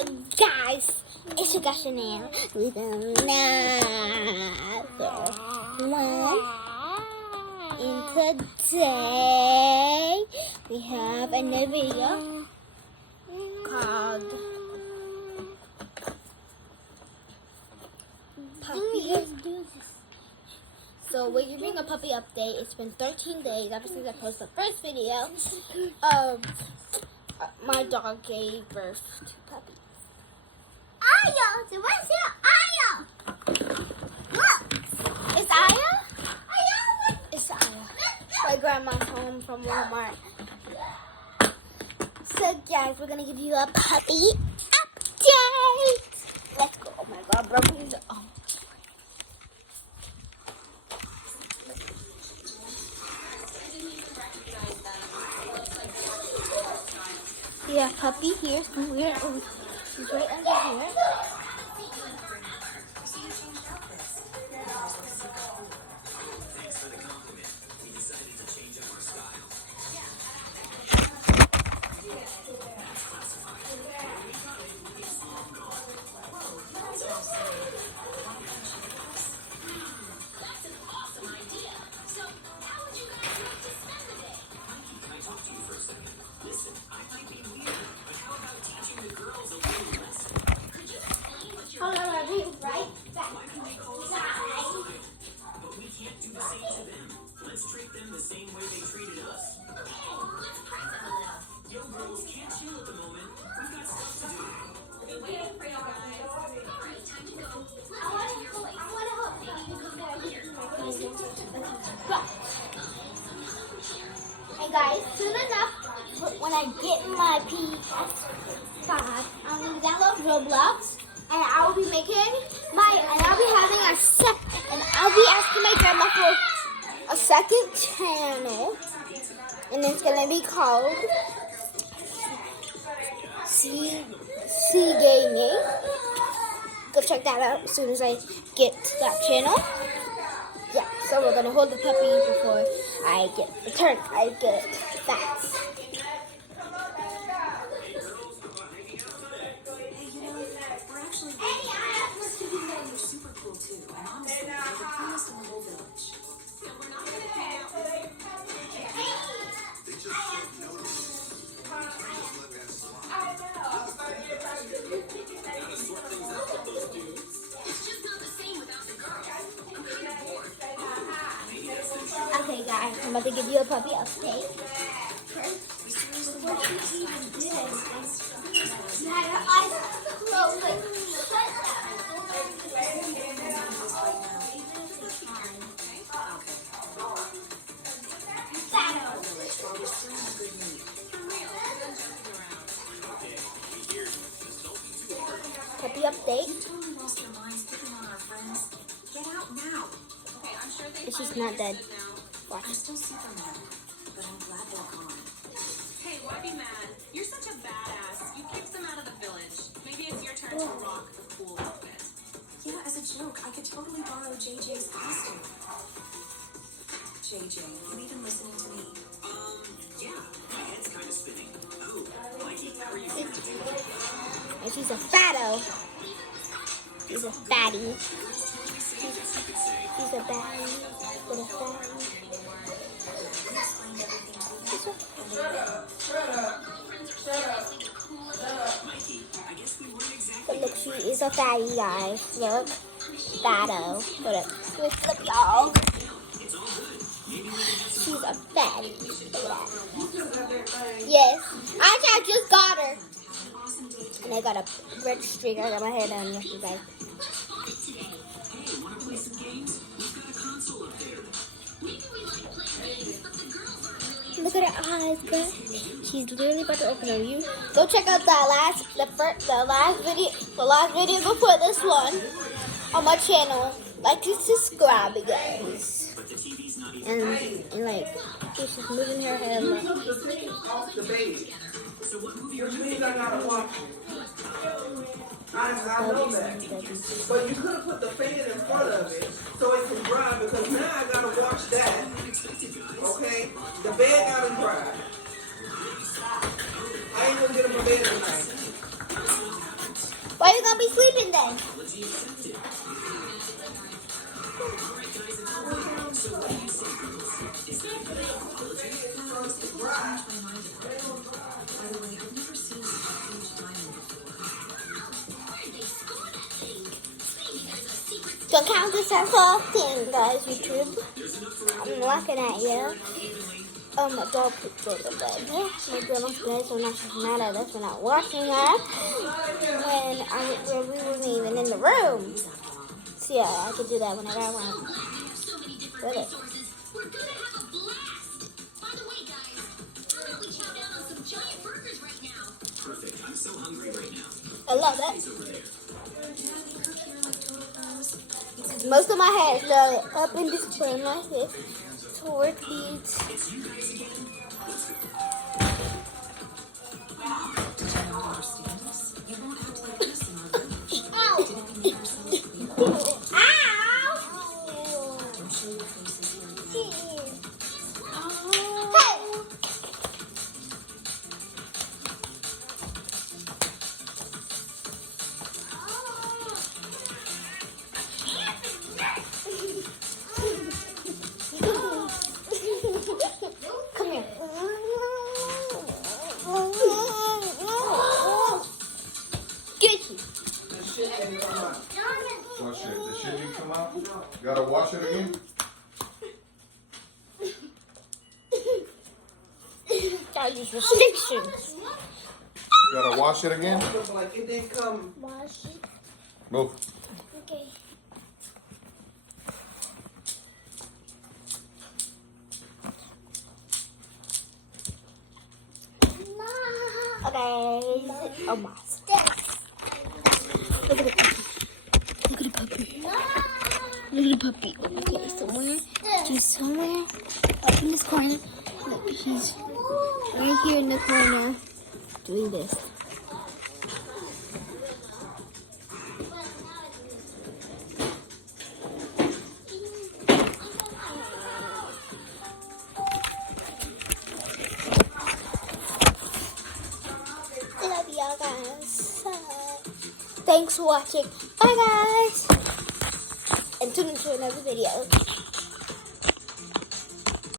Guys, it's your guys now with another one. And today we have another video called Puppy. So we're giving a puppy update. It's been 13 days ever since I posted the first video of my dog gave birth to puppy. Aya! So what's here? Aya! Look! It's Aya? Aya! It's Aya. My grandma's home from Walmart. So guys, we're gonna give you a puppy update. Let's go. Oh my god, broken the Yeah, puppy here. Weird. Oh, she's right under here. Hold on, I'll be right back. But we can't do the same to them. Let's treat them the same way they treated us. Let's press them a little. Yo, girls can't chill at the moment. We've got stuff to do. We've been waiting for you guys. All right, time to go. Let's get to your place. Maybe you come down here. Hey guys, soon enough, when I get my PS5, I'm gonna download Roblox. And I'll be having I'll be asking my grandma for a second channel, and it's gonna be called C Gaming. Go check that out as soon as I get to that channel. Yeah, so we're gonna hold the puppy before I get it fast. Okay guys, I'm about to give you a puppy update. What she even did? She had her eyes closed, like, puppy update. She's not dead. Watch. I'm still Superman, but I'm glad they're gone. Hey, why be mad? You're such a badass. You kicked them out of the village. Maybe it's your turn to rock the cool outfit. Yeah, as a joke, I could totally borrow JJ's costume. JJ, you even listening to me? Yeah. My head's kind of spinning. Oh, Mikey, how are you? And she's a fatto. She's a fatty. She's a fatty. With a fatty. But look, she is a fatty, guys. Look. Fatto. Put it. Twist up, y'all. She's a fatty. Yes. I just got her. And I got a red streak. I got my head on yesterday. Look at her eyes, guys. She's literally about to open her. You go check out the last video before this one on my channel. Like and subscribe, guys. And like, she's just moving her head. Like, I know that. But you could have put the fan in front of it so it can dry, because now I gotta watch that. Okay? The bed gotta dry. I ain't gonna get him a bed tonight. Where are you gonna be sleeping then? So count this as a thing, guys, YouTube. I'm laughing at you. My dog pooped on the bed. My grandma's bed, so now she's mad at us for not washing her. When we weren't even in the room. So yeah, I could do that whenever I want. With it. We're gonna have a blast! By the way, guys, how about we chow down on some giant burgers right now? Perfect. I'm so hungry right now. I love that. It's over there. Most of my hair is up in this bun like this. So work these. Come here. Get you. The shit didn't come out. What shit? The shit didn't come out? Gotta wash it again? Gotta use restrictions. Gotta wash it again? Look like it didn't come. Wash it. Move. Okay. Okay. Almost. Look at the puppy. Look at the puppy. Look at the puppy. Okay, somewhere. He's somewhere up in this corner. Look, he's right here in the corner doing this. Love y'all guys. Thanks for watching. Bye guys. And tune into another video.